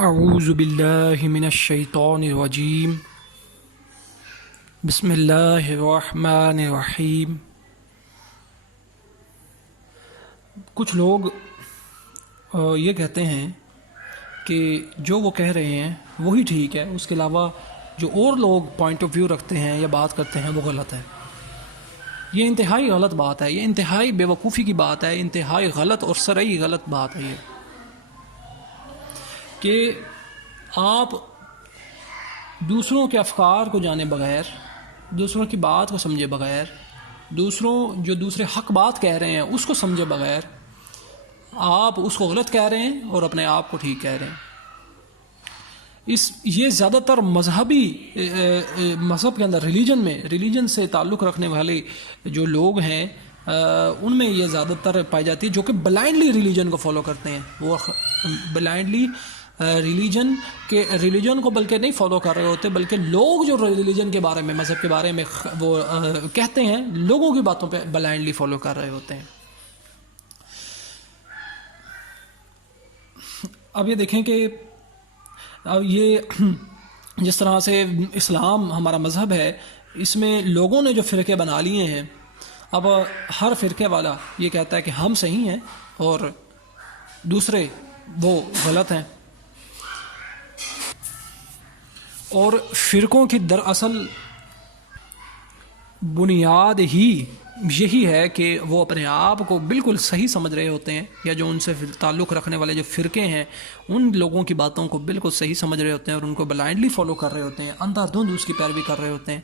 اعوذ باللہ من الشیطان الرجیم بسم اللہ الرحمن الرحیم۔ کچھ لوگ یہ کہتے ہیں کہ جو وہ کہہ رہے ہیں وہی ٹھیک ہے، اس کے علاوہ جو اور لوگ پوائنٹ آف ویو رکھتے ہیں یا بات کرتے ہیں وہ غلط ہے۔ یہ انتہائی غلط بات ہے، یہ انتہائی بے وقوفی کی بات ہے، انتہائی غلط اور سرعی غلط بات ہے یہ کہ آپ دوسروں کے افکار کو جانے بغیر، دوسروں کی بات کو سمجھے بغیر، جو دوسرے حق بات کہہ رہے ہیں اس کو سمجھے بغیر آپ اس کو غلط کہہ رہے ہیں اور اپنے آپ کو ٹھیک کہہ رہے ہیں۔ یہ زیادہ تر مذہب کے اندر ریلیجن سے تعلق رکھنے والے جو لوگ ہیں ان میں یہ زیادہ تر پائی جاتی ہے، جو کہ بلائنڈلی ریلیجن کو فالو کرتے ہیں۔ وہ بلائنڈلی ریلیجن کو بلکہ نہیں فالو کر رہے ہوتے، بلکہ لوگ جو ریلیجن کے بارے میں، مذہب کے بارے میں وہ کہتے ہیں، لوگوں کی باتوں پہ بلائنڈلی فالو کر رہے ہوتے ہیں۔ اب یہ دیکھیں کہ اب یہ جس طرح سے اسلام ہمارا مذہب ہے، اس میں لوگوں نے جو فرقے بنا لیے ہیں، اب ہر فرقے والا یہ کہتا ہے کہ ہم صحیح ہیں اور دوسرے وہ غلط ہیں، اور فرقوں کی دراصل بنیاد ہی یہی ہے کہ وہ اپنے آپ کو بالکل صحیح سمجھ رہے ہوتے ہیں، یا جو ان سے تعلق رکھنے والے جو فرقے ہیں ان لوگوں کی باتوں کو بالکل صحیح سمجھ رہے ہوتے ہیں اور ان کو بلائنڈلی فالو کر رہے ہوتے ہیں، اندھا دھند اس کی پیروی کر رہے ہوتے ہیں،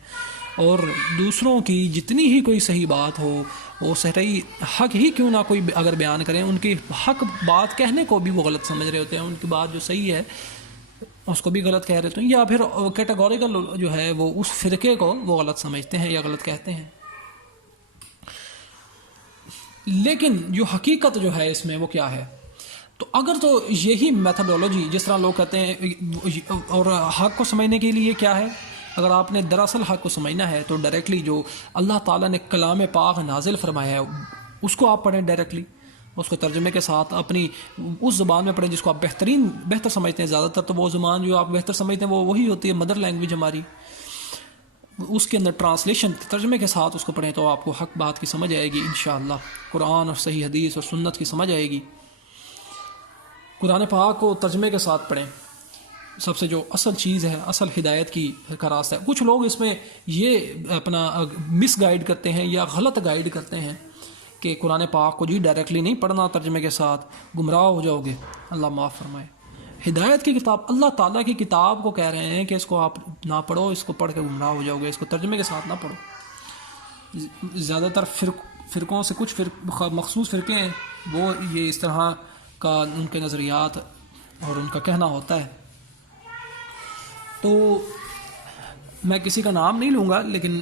اور دوسروں کی جتنی ہی کوئی صحیح بات ہو، وہ صحیح حق ہی کیوں نہ کوئی اگر بیان کریں، ان کی حق بات کہنے کو بھی وہ غلط سمجھ رہے ہوتے ہیں، ان کی بات جو صحیح ہے اس کو بھی غلط کہہ رہے ہوتے ہیں، یا پھر کیٹیگوریکل جو ہے وہ اس فرقے کو وہ غلط سمجھتے ہیں یا غلط کہتے ہیں۔ لیکن جو حقیقت جو ہے اس میں وہ کیا ہے؟ تو اگر تو یہی میتھڈولوجی جس طرح لوگ کہتے ہیں، اور حق کو سمجھنے کے لیے کیا ہے، اگر آپ نے دراصل حق کو سمجھنا ہے تو ڈائریکٹلی جو اللہ تعالیٰ نے کلام پاک نازل فرمایا ہے اس کو آپ پڑھیں، ڈائریکٹلی اس کو ترجمے کے ساتھ اپنی اس زبان میں پڑھیں جس کو آپ بہتر سمجھتے ہیں۔ زیادہ تر تو وہ زبان جو آپ بہتر سمجھتے ہیں وہ وہی ہوتی ہے، مدر لینگویج ہماری، اس کے اندر ٹرانسلیشن ترجمے کے ساتھ اس کو پڑھیں تو آپ کو حق بات کی سمجھ آئے گی انشاءاللہ، قرآن اور صحیح حدیث اور سنت کی سمجھ آئے گی۔ قرآن پاک کو ترجمے کے ساتھ پڑھیں، سب سے جو اصل چیز ہے، اصل ہدایت کی کا راستہ ہے۔ کچھ لوگ اس میں یہ اپنا مس گائیڈ کرتے ہیں یا غلط گائیڈ کرتے ہیں کہ قرآن پاک کو جی ڈائریکٹلی نہیں پڑھنا، ترجمے کے ساتھ گمراہ ہو جاؤ گے، اللہ معاف فرمائے۔ ہدایت کی کتاب، اللہ تعالیٰ کی کتاب کو کہہ رہے ہیں کہ اس کو آپ نہ پڑھو، اس کو پڑھ کے گمراہ ہو جاؤ گے، اس کو ترجمے کے ساتھ نہ پڑھو۔ زیادہ تر فرقوں سے کچھ مخصوص فرقے ہیں وہ یہ اس طرح کا ان کے نظریات اور ان کا کہنا ہوتا ہے۔ تو میں کسی کا نام نہیں لوں گا، لیکن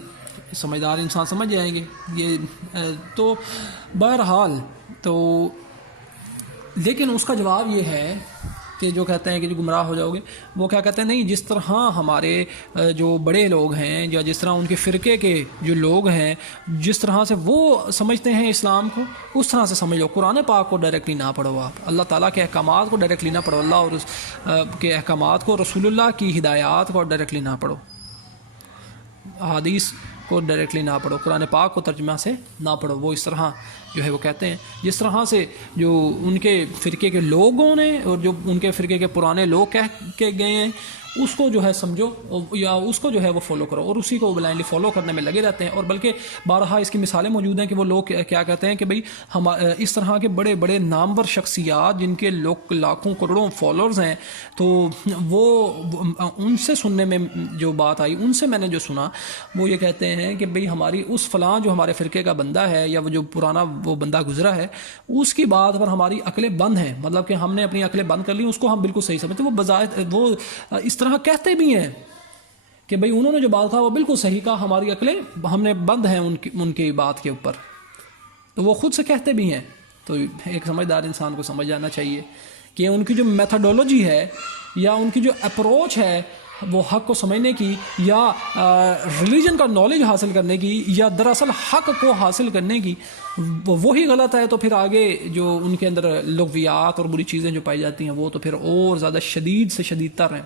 سمجھدار انسان سمجھ جائیں گے یہ تو بہرحال تو، لیکن اس کا جواب یہ ہے کہ جو کہتے ہیں کہ جو گمراہ ہو جاؤ گے، وہ کیا کہتے ہیں، نہیں، جس طرح ہمارے جو بڑے لوگ ہیں یا جس طرح ان کے فرقے کے جو لوگ ہیں جس طرح سے وہ سمجھتے ہیں اسلام کو، اس طرح سے سمجھ لو۔ قرآن پاک کو ڈائریکٹلی نہ پڑھو، آپ اللہ تعالیٰ کے احکامات کو ڈائریکٹلی نہ پڑھو، اللہ اور اس کے احکامات کو، رسول اللہ کی ہدایات کو ڈائریکٹلی نہ پڑھو، حدیث کو ڈائریکٹلی نہ پڑھو، قرآن پاک کو ترجمہ سے نہ پڑھو۔ وہ اس طرح جو ہے وہ کہتے ہیں جس طرح سے جو ان کے فرقے کے لوگوں نے اور جو ان کے فرقے کے پرانے لوگ کہہ کے گئے ہیں اس کو جو ہے سمجھو یا اس کو جو ہے وہ فالو کرو، اور اسی کو بلائنڈلی فالو کرنے میں لگے رہتے ہیں۔ اور بلکہ بارہا اس کی مثالیں موجود ہیں کہ وہ لوگ کیا کہتے ہیں کہ بھئی ہم اس طرح کے بڑے بڑے نامور شخصیات جن کے لاکھوں کروڑوں فالوورز ہیں، تو وہ ان سے سننے میں جو بات آئی، ان سے میں نے جو سنا، وہ یہ کہتے ہیں کہ بھئی ہماری اس فلاں جو ہمارے فرقے کا بندہ ہے یا وہ جو پرانا وہ بندہ گزرا ہے، اس کی بات پر ہماری عقلیں بند ہیں، مطلب کہ ہم نے اپنی عقلیں بند کر لی، اس کو ہم بالکل صحیح سمجھتے ہیں۔ وہ بظاہر وہ اس طرح کہتے بھی ہیں کہ بھئی انہوں نے جو بات کہا وہ بالکل صحیح کہا، ہماری عقلیں ہم نے بند ہیں ان کی بات کے اوپر، تو وہ خود سے کہتے بھی ہیں۔ تو ایک سمجھدار انسان کو سمجھ جانا چاہیے کہ ان کی جو میتھڈولوجی ہے یا ان کی جو اپروچ ہے وہ حق کو سمجھنے کی یا ریلیجن کا نالج حاصل کرنے کی یا دراصل حق کو حاصل کرنے کی، وہی غلط ہے، تو پھر آگے جو ان کے اندر لغویات اور بری چیزیں جو پائی جاتی ہیں وہ تو پھر اور زیادہ شدید سے شدید تر ہیں۔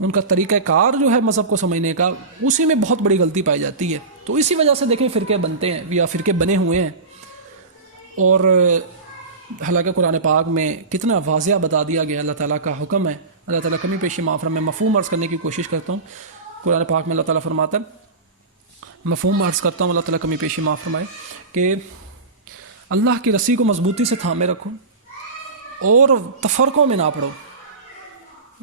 ان کا طریقہ کار جو ہے مذہب کو سمجھنے کا، اسی میں بہت بڑی غلطی پائی جاتی ہے۔ تو اسی وجہ سے دیکھیں فرقے بنتے ہیں یا فرقے بنے ہوئے ہیں، اور حالانکہ قرآن پاک میں کتنا واضح بتا دیا گیا، اللہ تعالیٰ کا حکم ہے، اللہ تعالیٰ کمی پیشی معاف فرمائے۔ میں مفہوم عرض کرنے کی کوشش کرتا ہوں، قرآن پاک میں اللہ تعالیٰ فرماتا ہے، مفہوم عرض کرتا ہوں، اللہ تعالیٰ کمی پیشی معاف فرمائے، کہ اللہ کی رسی کو مضبوطی سے تھامے رکھو اور تفرقوں میں نہ پڑو۔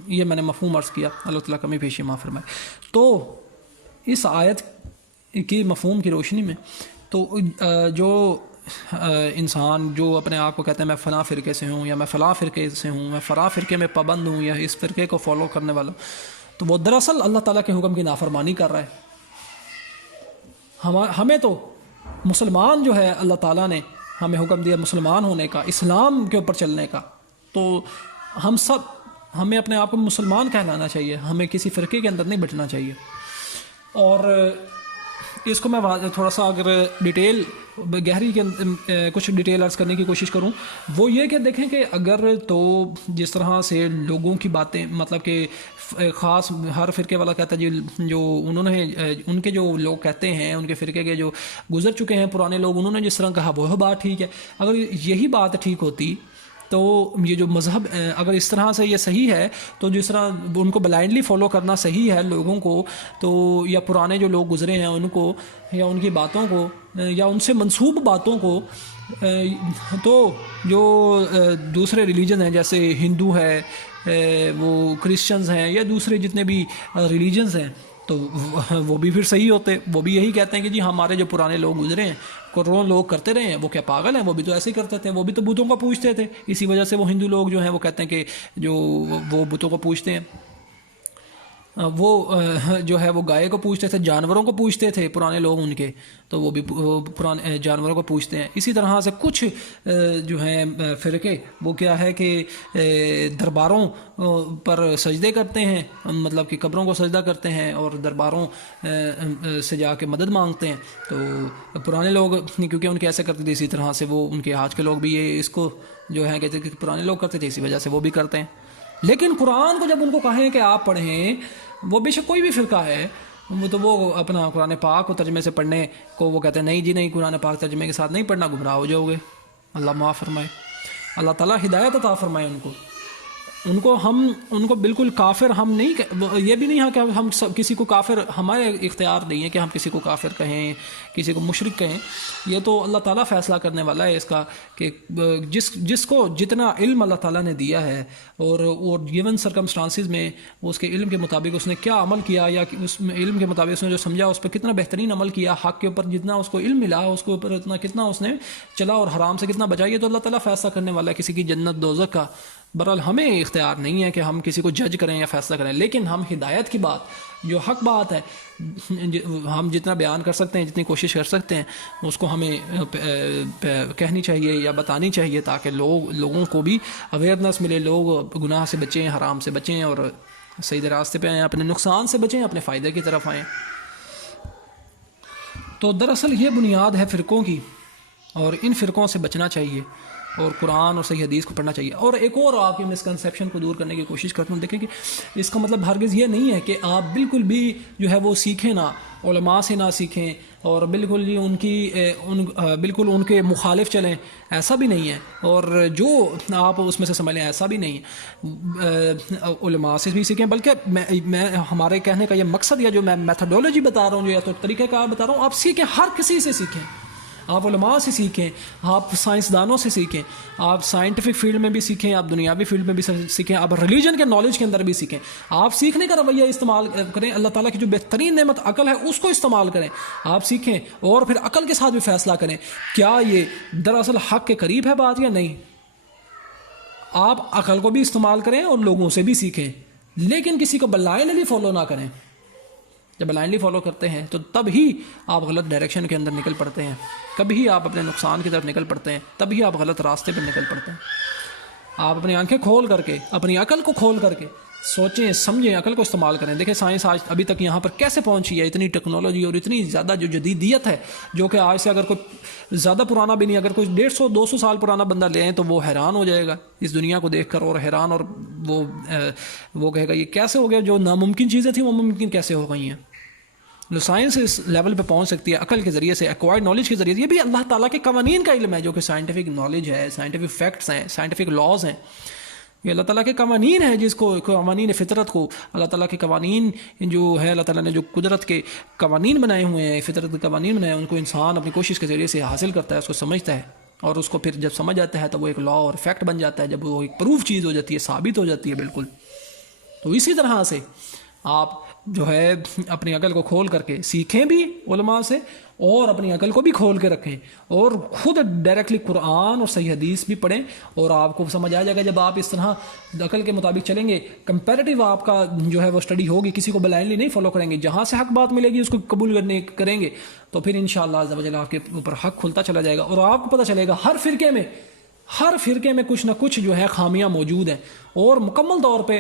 یہ میں نے مفہوم عرض کیا، اللہ تعالیٰ کمی پیشی معاف فرمائے۔ تو اس آیت کی مفہوم کی روشنی میں تو جو انسان جو اپنے آپ کو کہتا ہے میں فلاں فرقے سے ہوں یا میں فلاں فرقے سے ہوں، میں فلاں فرقے میں پابند ہوں یا اس فرقے کو فالو کرنے والا ہوں، تو وہ دراصل اللہ تعالیٰ کے حکم کی نافرمانی کر رہا ہے۔ ہمیں تو مسلمان جو ہے اللہ تعالیٰ نے ہمیں حکم دیا مسلمان ہونے کا، اسلام کے اوپر چلنے کا، تو ہمیں اپنے آپ کو مسلمان کہلانا چاہیے، ہمیں کسی فرقے کے اندر نہیں بٹنا چاہیے۔ اور اس کو میں تھوڑا سا اگر ڈیٹیل گہری کے کچھ ڈیٹیل عرض کرنے کی کوشش کروں، وہ یہ کہ دیکھیں کہ اگر تو جس طرح سے لوگوں کی باتیں، مطلب کہ خاص ہر فرقے والا کہتا ہے جی جو انہوں نے ان کے جو لوگ کہتے ہیں، ان کے فرقے کے جو گزر چکے ہیں پرانے لوگ، انہوں نے جس طرح کہا وہ بات ٹھیک ہے۔ اگر یہی بات ٹھیک ہوتی تو یہ جو مذہب اگر اس طرح سے یہ صحیح ہے، تو جس طرح ان کو بلائنڈلی فالو کرنا صحیح ہے لوگوں کو، تو یا پرانے جو لوگ گزرے ہیں ان کو یا ان کی باتوں کو یا ان سے منسوب باتوں کو، تو جو دوسرے ریلیجن ہیں جیسے ہندو ہے، وہ کرسچنز ہیں یا دوسرے جتنے بھی ریلیجنز ہیں، تو وہ بھی پھر صحیح ہوتے، وہ بھی یہی کہتے ہیں کہ جی ہمارے جو پرانے لوگ گزرے ہیں، کروڑوں لوگ کرتے رہے ہیں، وہ کیا پاگل ہیں؟ وہ بھی تو ایسے ہی کرتے تھے، وہ بھی تو بتوں کو پوجتے تھے۔ اسی وجہ سے وہ ہندو لوگ جو ہیں وہ کہتے ہیں کہ جو وہ بتوں کو پوجتے ہیں، وہ جو ہے وہ گائے کو پوجتے تھے، جانوروں کو پوجتے تھے پرانے لوگ ان کے، تو وہ بھی پرانے جانوروں کو پوجتے ہیں۔ اسی طرح سے کچھ جو ہیں فرقے وہ کیا ہے کہ درباروں پر سجدے کرتے ہیں، مطلب کہ قبروں کو سجدہ کرتے ہیں اور درباروں سے جا کے مدد مانگتے ہیں۔ تو پرانے لوگ کیونکہ ان کے ایسے کرتے تھے، اسی طرح سے وہ ان کے آج کے لوگ بھی یہ اس کو جو ہے کہتے ہیں کہ پرانے لوگ کرتے تھے، اسی وجہ سے وہ بھی کرتے ہیں۔ لیکن قرآن کو جب ان کو کہیں کہ آپ پڑھیں، وہ بے شک کوئی بھی فرقہ ہے، تو وہ اپنا قرآن پاک کو ترجمے سے پڑھنے کو وہ کہتے ہیں نہیں جی نہیں، قرآن پاک ترجمے کے ساتھ نہیں پڑھنا، گمراہ ہو جاؤ گے۔ اللہ معاف فرمائے، اللہ تعالیٰ ہدایت عطا فرمائے ان کو بالکل کافر ہم نہیں، یہ بھی نہیں ہے کہ ہم کسی کو کافر، ہمارے اختیار نہیں ہے کہ ہم کسی کو کافر کہیں، کسی کو مشرک کہیں۔ یہ تو اللہ تعالیٰ فیصلہ کرنے والا ہے اس کا کہ جس کو جتنا علم اللہ تعالیٰ نے دیا ہے اور گیون سرکمسٹانسز میں اس کے علم کے مطابق اس نے کیا عمل کیا، یا اس میں علم کے مطابق اس نے جو سمجھا اس پر کتنا بہترین عمل کیا، حق کے اوپر جتنا اس کو علم ملا اس کے اوپر اتنا کتنا اس نے چلا اور حرام سے کتنا بچا، یہ تو اللہ تعالیٰ فیصلہ کرنے والا ہے کسی کی جنت دوزخ کا۔ بہرحال ہمیں اختیار نہیں ہے کہ ہم کسی کو جج کریں یا فیصلہ کریں، لیکن ہم ہدایت کی بات، جو حق بات ہے، ہم جتنا بیان کر سکتے ہیں، جتنی کوشش کر سکتے ہیں، اس کو ہمیں کہنی چاہیے یا بتانی چاہیے، تاکہ لوگوں کو بھی اویئرنیس ملے، لوگ گناہ سے بچیں، حرام سے بچیں اور صحیح راستے پہ آئیں، اپنے نقصان سے بچیں، اپنے فائدے کی طرف آئیں۔ تو دراصل یہ بنیاد ہے فرقوں کی، اور ان فرقوں سے بچنا چاہیے اور قرآن اور صحیح حدیث کو پڑھنا چاہیے۔ اور ایک اور آپ کی مسکنسیپشن کو دور کرنے کی کوشش کرتا ہوں، دیکھیں کہ اس کا مطلب ہرگز یہ نہیں ہے کہ آپ بالکل بھی جو ہے وہ سیکھیں نہ، علماء سے نہ سیکھیں اور بالکل بالکل ان کے مخالف چلیں، ایسا بھی نہیں ہے، اور جو آپ اس میں سے سمجھ لیں ایسا بھی نہیں ہے، علماء سے بھی سیکھیں۔ بلکہ میں ہمارے کہنے کا یہ مقصد یا جو میں میتھڈولوجی بتا رہا ہوں، جو یا تو طریقہ کار بتا رہا ہوں، آپ سیکھیں، ہر کسی سے سیکھیں، آپ علماء سے سیکھیں، آپ سائنسدانوں سے سیکھیں، آپ سائنٹیفک فیلڈ میں بھی سیکھیں، آپ دنیاوی فیلڈ میں بھی سیکھیں، آپ ریلیجن کے نالج کے اندر بھی سیکھیں، آپ سیکھنے کا رویہ استعمال کریں، اللہ تعالیٰ کی جو بہترین نعمت عقل ہے اس کو استعمال کریں، آپ سیکھیں اور پھر عقل کے ساتھ بھی فیصلہ کریں کیا یہ دراصل حق کے قریب ہے بات یا نہیں۔ آپ عقل کو بھی استعمال کریں اور لوگوں سے بھی سیکھیں، لیکن کسی کو بلائنڈلی فالو نہ کریں۔ جب بلائنڈلی فالو کرتے ہیں تو تب ہی آپ غلط ڈائریکشن کے اندر نکل پڑتے ہیں، کبھی آپ اپنے نقصان کی طرف نکل پڑتے ہیں، تبھی آپ غلط راستے پہ نکل پڑتے ہیں۔ آپ اپنی آنکھیں کھول کر کے، اپنی عقل کو کھول کر کے سوچیں سمجھیں عقل کو استعمال کریں. دیکھیں سائنس آج ابھی تک یہاں پر کیسے پہنچی ہے, اتنی ٹیکنالوجی اور اتنی زیادہ جو جدیدیت ہے, جو کہ آج سے اگر کوئی زیادہ پرانا بھی نہیں, اگر کوئی 150-200 سال پرانا بندہ لے آئیں تو وہ حیران ہو جائے گا اس دنیا کو دیکھ کر, اور حیران, اور وہ کہے گا یہ کیسے ہو گیا, جو ناممکن چیزیں تھیں وہ ممکن کیسے ہو گئی ہیں. سائنس اس لیول پہ پہنچ سکتی ہے عقل کے ذریعے سے, ایکوائرڈ نالج کے ذریعے سے. یہ بھی اللہ تعالیٰ کے قوانین کا علم ہے, جو کہ سائنٹیفک نالج ہے, سائنٹیفک فیکٹس ہیں, سائنٹیفک لاز ہیں. یہ اللہ تعالیٰ کے قوانین ہیں, جس کو قوانین فطرت کو اللہ تعالیٰ کے قوانین جو ہے, اللہ تعالیٰ نے جو قدرت کے قوانین بنائے ہوئے ہیں, فطرت کے قوانین بنائے ہیں, ان کو انسان اپنی کوشش کے ذریعے سے حاصل کرتا ہے, اس کو سمجھتا ہے, اور اس کو پھر جب سمجھ آتا ہے تو وہ ایک لا اور فیکٹ بن جاتا ہے, جب وہ ایک پروف چیز ہو جاتی ہے, ثابت ہو جاتی ہے بالکل. تو اسی طرح سے آپ جو ہے اپنی عقل کو کھول کر کے سیکھیں بھی علماء سے, اور اپنی عقل کو بھی کھول کے رکھیں, اور خود ڈائریکٹلی قرآن اور صحیح حدیث بھی پڑھیں, اور آپ کو سمجھ آ جائے گا. جب آپ اس طرح عقل کے مطابق چلیں گے, کمپیریٹیو آپ کا جو ہے وہ اسٹڈی ہوگی, کسی کو بلائنڈلی نہیں فالو کریں گے, جہاں سے حق بات ملے گی اس کو قبول کریں گے, تو پھر انشاءاللہ عز و جل آپ کے اوپر حق کھلتا چلا جائے گا. اور آپ کو پتہ چلے گا ہر فرقے میں کچھ نہ کچھ جو ہے خامیاں موجود ہیں, اور مکمل طور پہ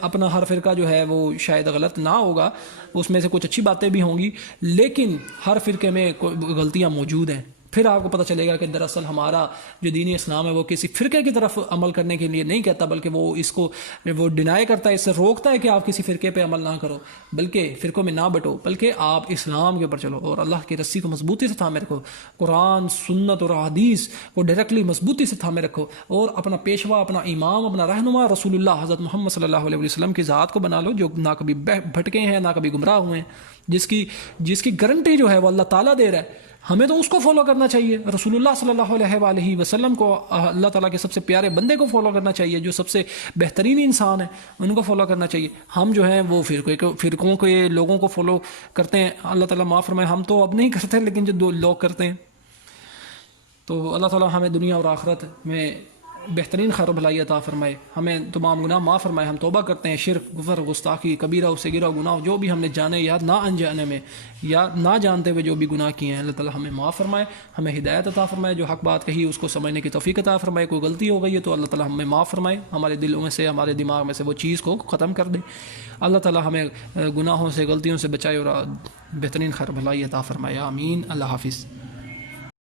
اپنا ہر فرقہ جو ہے وہ شاید غلط نہ ہوگا, اس میں سے کچھ اچھی باتیں بھی ہوں گی, لیکن ہر فرقے میں غلطیاں موجود ہیں. پھر آپ کو پتہ چلے گا کہ دراصل ہمارا جو دین اسلام ہے وہ کسی فرقے کی طرف عمل کرنے کے لیے نہیں کہتا, بلکہ وہ اس کو وہ ڈینائی کرتا ہے, اس سے روکتا ہے کہ آپ کسی فرقے پہ عمل نہ کرو, بلکہ فرقوں میں نہ بٹو, بلکہ آپ اسلام کے اوپر چلو, اور اللہ کی رسی کو مضبوطی سے تھامے رکھو, قرآن سنت اور حدیث کو ڈائریکٹلی مضبوطی سے تھامے رکھو, اور اپنا پیشوا, اپنا امام, اپنا رہنما رسول اللہ حضرت محمد صلی اللہ علیہ وسلم کی ذات کو بنا لو, جو نہ کبھی بھٹکے ہیں نہ کبھی گمراہ ہوئے ہیں, جس کی گارنٹی جو ہے وہ اللہ تعالیٰ دے رہا ہے. ہمیں تو اس کو فالو کرنا چاہیے, رسول اللہ صلی اللہ علیہ وآلہ وسلم کو, اللہ تعالیٰ کے سب سے پیارے بندے کو فالو کرنا چاہیے, جو سب سے بہترین انسان ہے, ان کو فالو کرنا چاہیے. ہم جو ہیں وہ فرقوں کے لوگوں کو فالو کرتے ہیں, اللہ تعالیٰ معاف فرمائے, ہم تو اب نہیں کرتے, لیکن جو دو لوگ کرتے ہیں. تو اللہ تعالیٰ ہمیں دنیا اور آخرت میں بہترین خیر و بھلائی عطا فرمائے, ہمیں تمام گناہ معاف فرمائے. ہم توبہ کرتے ہیں, شرک, کفر, گستاخی, کبیرہ و صغیرہ گناہ جو بھی ہم نے جانے یا نہ انجانے میں یا نہ جانتے ہوئے جو بھی گناہ کیے ہیں, اللہ تعالیٰ ہمیں معاف فرمائے, ہمیں ہدایت عطا فرمائے, جو حق بات کہی اس کو سمجھنے کی توفیق عطا فرمائے. کوئی غلطی ہو گئی ہے تو اللہ تعالیٰ ہمیں معاف فرمائے, ہمارے دلوں میں سے, ہمارے دماغ میں سے وہ چیز کو ختم کر دے. اللہ تعالیٰ ہمیں گناہوں سے, غلطیوں سے بچائے اور بہترین خیر و بھلائی عطا فرمائے. آمین. اللہ حافظ.